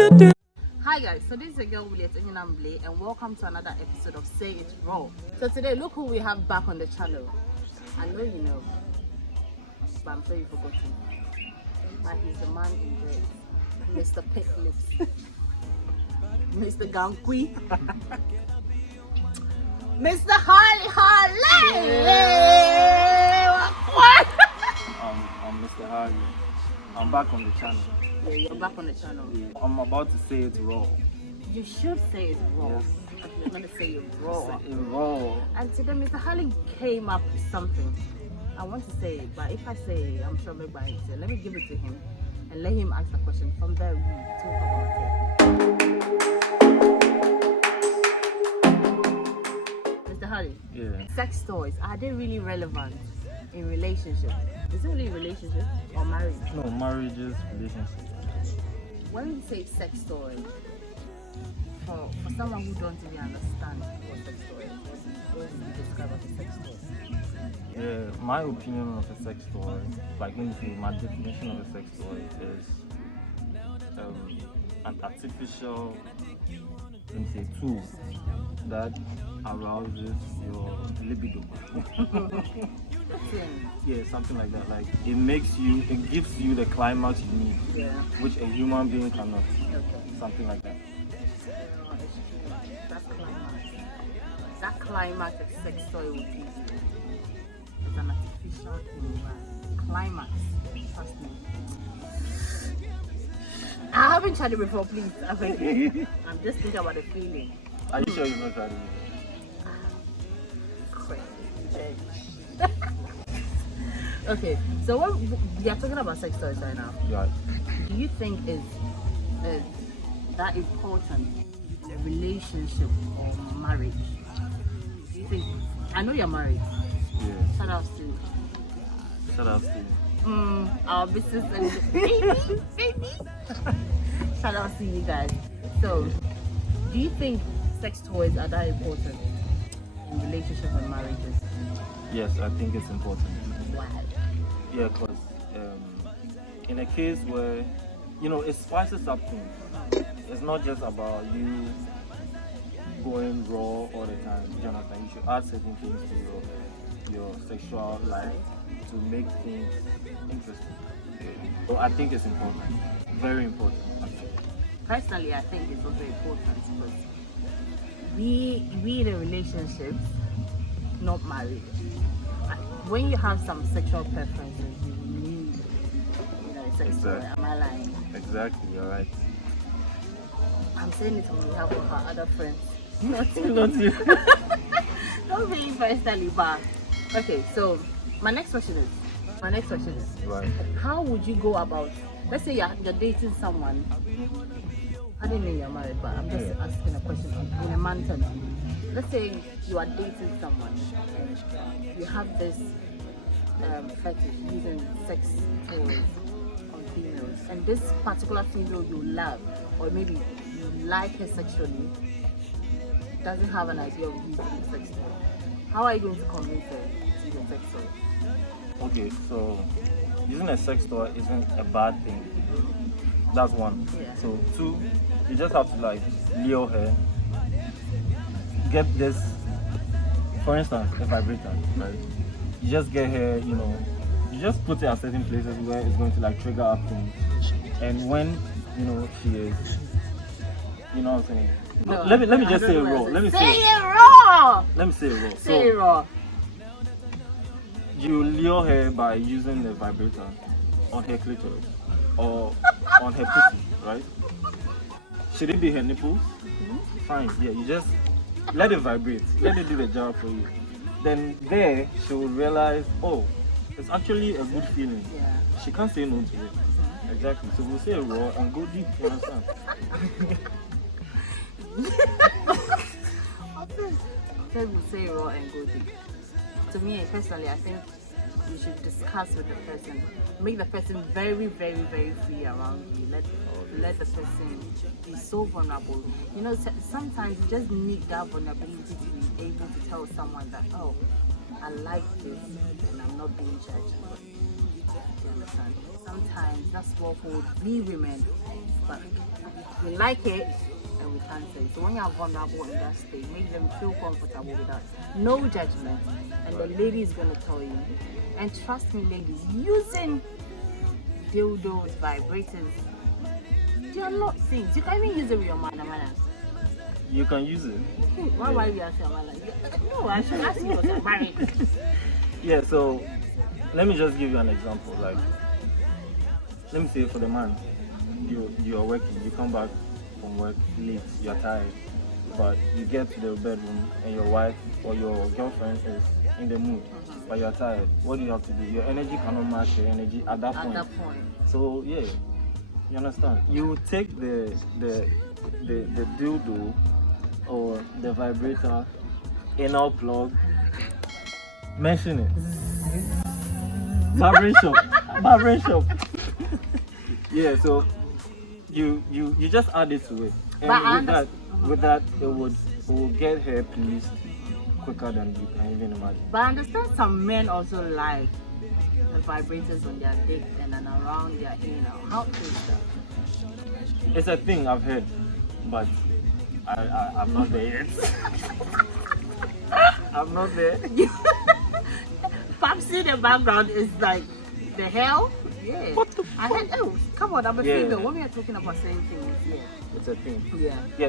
Hi guys, so this is a girl William and welcome to another episode of Say It Raw. So today, look who we have back on the channel. I know you know, but I'm sure you've forgotten. But he's the man in red, Mr. Pink Lips, Mr. Gankui, Mr. Harlley. What? I'm Mr. Harlley. I'm back on the channel. Yeah, you're back on the channel. Yeah. I'm about to say it raw. You should say it raw. Yes. You're going to say it raw. Say it raw. And today, Mr. Harlley came up with something. I want to say it, but if I say it, I'm sure maybe I say. Let me give it to him and let him ask the question. From there, we talk about it. Mr. Harlley, sex toys, are they really relevant in relationships? Is it really relationship or marriage? No, marriage is relationship. When we say sex toy, for someone who don't really understand what sex toy is, what do you describe as a sex toy? Yeah, my opinion of a sex toy, like let me say, my definition of a sex toy is an artificial, let me say, tool that arouses your libido. Yeah, something like that. Like it gives you the climax you need, which a human being cannot. Something like that. That climax of sex toy will give you. It's an artificial thing, right? Climax. Trust me. I haven't tried it before, please. I'm just thinking about the feeling. Are you sure you've not tried it? Okay, so what we are talking about sex toys right now. Yeah. Do you think is that important in a relationship or marriage? Do you think? I know you're married. Yeah. Shout out to you. Shout out to you. Our business and baby. Shout out to you guys. So, do you think sex toys are that important in relationships and marriages? Yes, I think it's important. Why? Yeah, because in a case where, it spices up things. It's not just about you going raw all the time. Jonathan, you should add certain things to your sexual life to make things interesting. So I think it's important. Very important, actually. Personally, I think it's also important because we in a relationship, not married. When you have some sexual preferences, you need, a sex toy. Am I lying? Exactly, you're right. I'm saying it on behalf of our other friends. Not you. Don't be personally, but okay. So my next question is, right. How would you go about? Let's say you're dating someone. I didn't mean you're married, but I'm just asking a question in a man term. Let's say you are dating someone and you have this fetish using sex toys on females, and this particular female you love, or maybe you like her sexually, doesn't have an idea of using a sex toy. How are you going to convince her to use a sex toy? Okay, so using a sex toy isn't a bad thing. That's one. Yeah. So two, you just have to lure her. Get this, for instance, a vibrator, right? You just get her, you just put it at certain places where it's going to trigger up things. And when, she is, you know what I'm saying? No, let me just say it raw. Let me say it raw. Let me say it raw. Say it raw. You lure her by using the vibrator on her clitoris or on her pussy, right? Should it be her nipples? Fine, yeah, you just let it vibrate, let it do the job for you. Then there, she will realize, oh, it's actually a good feeling. Yeah. She can't say no to it. Exactly. So we'll say raw and go deep, you understand? Okay, we'll say raw and go deep. To me, personally, I think you should discuss with the person. Make the person very, very, very free around you. Let the person be so vulnerable. Sometimes you just need that vulnerability to be able to tell someone that, oh, I like this and I'm not being judged. You understand? sometimes that's what holds we women back. We like it and we can't say. So when you are vulnerable in that state, make them feel comfortable with that. No judgment. And the lady is gonna tell you. And trust me, ladies, using dildos, vibrators, there are a lot of things. You can even use it with your man. You can use it. Why are you asking about no, I should ask you because you're married. Yeah, so let me just give you an example. Like, let me say for the man, you're working, you come back from work late, you're tired, but you get to the bedroom and your wife or your girlfriend is in the mood, but you're tired. What do you have to do? Your energy cannot match your energy at that point. So yeah, you understand? You take the dildo or the vibrator, anal plug, mention it. Vibration. Yeah, so you just add it to it, and with that it will get her pleased quicker than you can even imagine. But I understand some men also like the vibrators on their dick and then around their anal. How is that? It's a thing I've heard, but I'm not there yet. I'm not there. Pops in the background is like the hell. Yeah. What the I heard. Oh, come on, I'm a Yeah. female. When we are talking about same things, yeah. It's a thing. Yeah.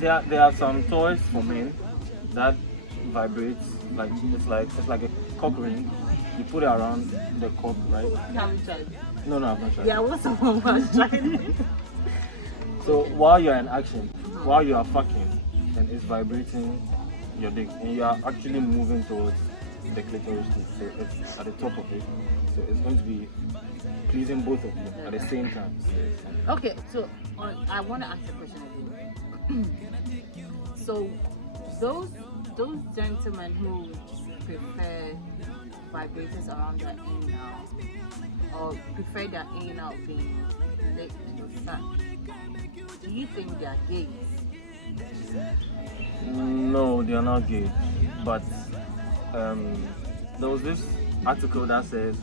Yeah, there are some toys for men that vibrates like it's like a cock ring. You put it around the cock, right? You haven't tried. No, I've not tried. Yeah, what's someone was trying? So while you're in action, while you are fucking, and it's vibrating your dick, and you are actually moving towards the clitoris, so it's at the top of it, so it's going to be pleasing both of you at the same time. Okay, so I want to ask a question again. So those gentlemen who prefer vibrators around their anal or prefer their anal being lit to the sun, do you think they are gays? No, they are not gay, but there was this article that says,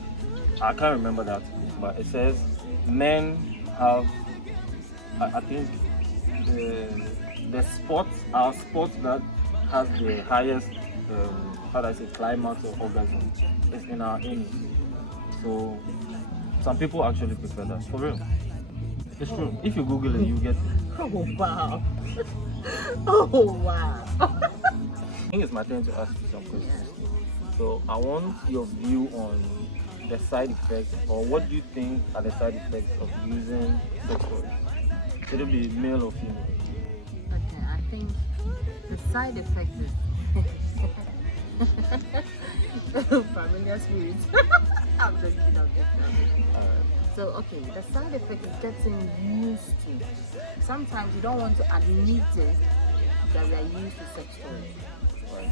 I can't remember that, but it says men have, I think the spot that has the highest climax or orgasm is in our anus. So some people actually prefer that. For real, it's true. If you Google it, you get it. Oh wow! Oh wow! I think it's my turn to ask you some questions. So I want your view on the side effects, or what do you think are the side effects of using sex toys? Should it be male or female? Okay, I think the side effect is familiar spirits. I'm just kidding. Alright. So okay, the side effect is getting used to. Sometimes you don't want to admit it that we are used to sex toys. Right.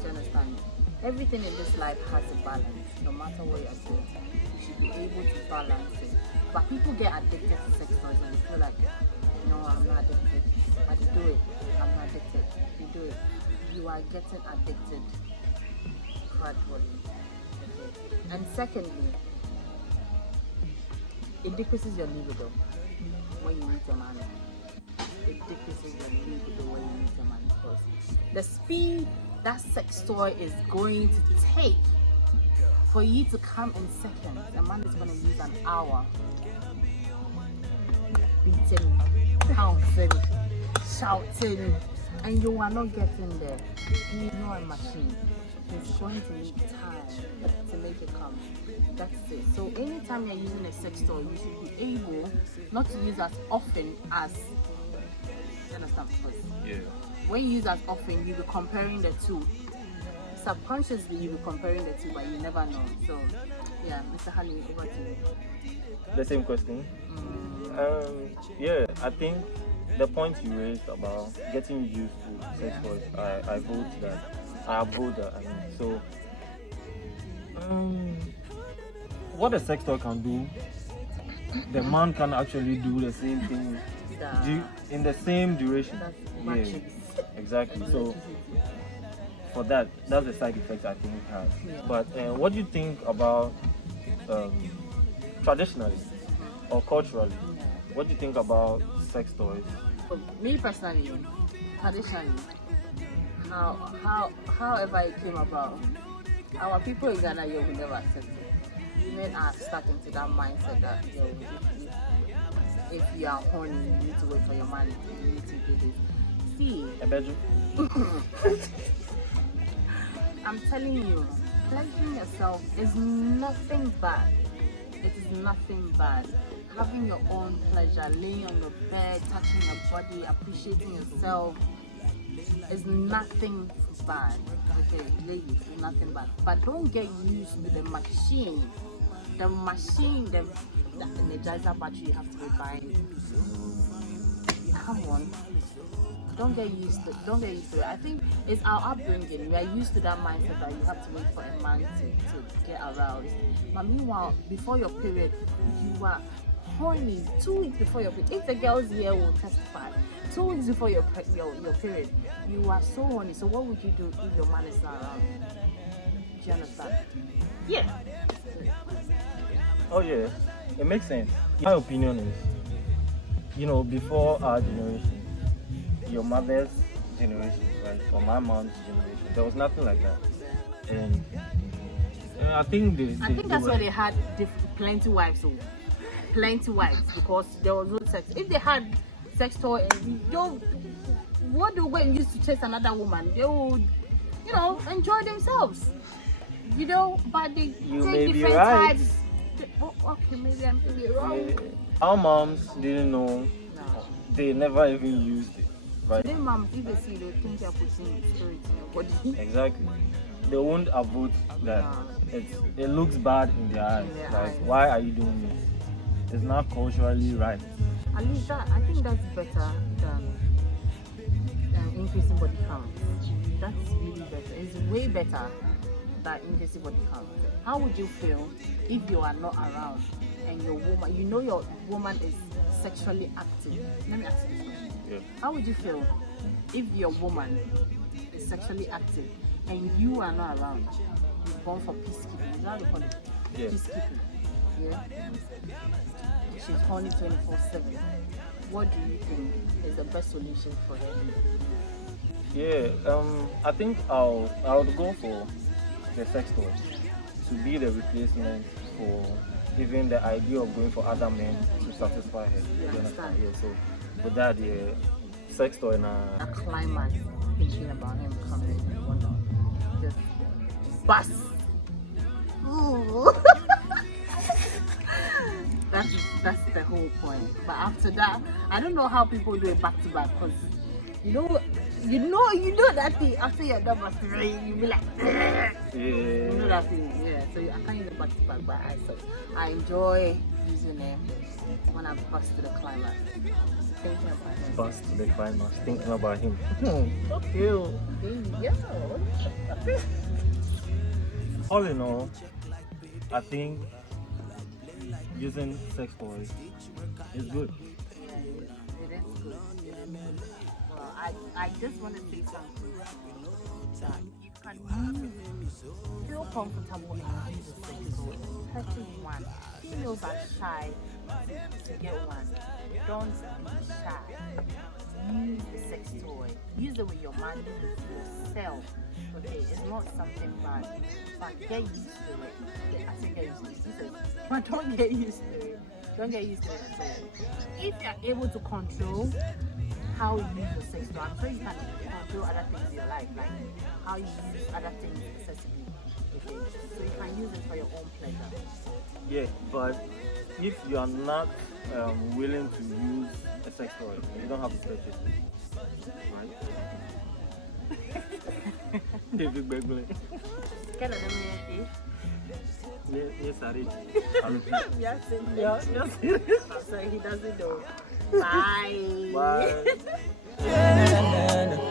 Do you understand? Everything in this life has a balance. No matter what you're doing, you should be able to balance it. But people get addicted to sex toys and they feel like, no, I'm not addicted. But you do it. I'm not addicted. You do it. You are getting addicted gradually. Okay. And secondly, it decreases your libido when you meet a man. It decreases your libido when you meet a man because the speed that sex toy is going to take for you to come in seconds, a man is going to use an hour beating, pouncing, shouting, and you are not getting there. He's not a machine. He's going to need time to make it come. That's it. So anytime you're using a sex toy, you should be able not to use as often as, you understand? Because Yeah. when you use as often, you'll be comparing the two. Subconsciously, you'll be comparing the two, but you never know. So, yeah, Mr. Harlley, over to you. The same question. Yeah, I think the point you raised about getting used to sex toys, I vote that. I upvote that. I mean, so what a sex toy can do, the man can actually do the same thing in the same duration. That's Yeah, exactly. So for that's the side effect I think it has. Yeah. But what do you think about traditionally? or culturally, what do you think about sex toys? For me personally, traditionally, however it came about, our people in Ghana will never accept it. Women are stuck into that mindset that if you are horny, you need to wait for your man, you need to do this. See, I'm telling you, pleasuring yourself is nothing bad. It is nothing bad. Having your own pleasure, laying on your bed, touching your body, appreciating yourself is nothing bad. Okay, ladies, it's nothing bad. But don't get used to the machine. The energizer battery you have to be buying. Come on. Don't get used to it. I think it's our upbringing. We are used to that mindset that you have to wait for a man to get aroused. But meanwhile, before your period, you are horny 2 weeks before your period. If the girls here will testify, 2 weeks before your period, you are so horny. So what would you do if your man is not around? Do you understand? Yeah. Oh yeah, it makes sense. My opinion is, before our generation, your mother's generation, right, or my mom's generation, there was nothing like that. And I think that's why they had plenty wives, because there was no sex. If they had sex toy, what they went used to chase another woman, they would, enjoy themselves. But they take different types. Okay, maybe I'm wrong. Our moms didn't know. No. They never even used it, right? Today, moms, if they see, they think you're putting spirit in your body. Exactly. They won't avoid that. No. It looks bad in their eyes. Why are you doing this? It's not culturally right. At least I think that's better than increasing body count. That's really better. It's way better than increasing body count. How would you feel if you are not around and your woman is sexually active? Let me ask you this question. Yeah. How would you feel if your woman is sexually active and you are not around? You've gone for peacekeeping. Is that what you call it? Yeah. Peacekeeping. Yeah. She's horny 24/7. What do you think is the best solution for her? Yeah. I think I would go for the sex toys to be the replacement for even the idea of going for other men to satisfy her. You understand? Yeah, so for that, yeah, sex toy now. A climax, thinking about him coming and whatnot. Just bust. That's the whole point. But after that, I don't know how people do it back to back, because you know that thing after you're done masturbating, you be like, yeah. You know that thing, yeah. So I can't use it back to back, but I enjoy using it when I bust to the climax. Thinking about him. Bust to the climax, thinking about him. Okay. Yeah. All in all, I think using sex toys is good. Yeah, it is good. Well, I just want to say something that you can feel comfortable in using sex toy, especially one. Females are shy to get one. Don't be shy. Use the sex toy. Use it with your man, use it with yourself. Okay, it's not something bad, but get used to it. I say get used to it, but don't get used to it. Don't get used to it at all. If you're able to control how you use your sex toy, I'm sure you can control other things in your life, like how you use other things excessively. Okay, so you can use it for your own pleasure. Yeah, but if you are not willing to use a sex toy, you don't have to purchase it, right? David Begley. Can I name Yes, sorry. Yes, Yes. so he doesn't know. Bye. Bye.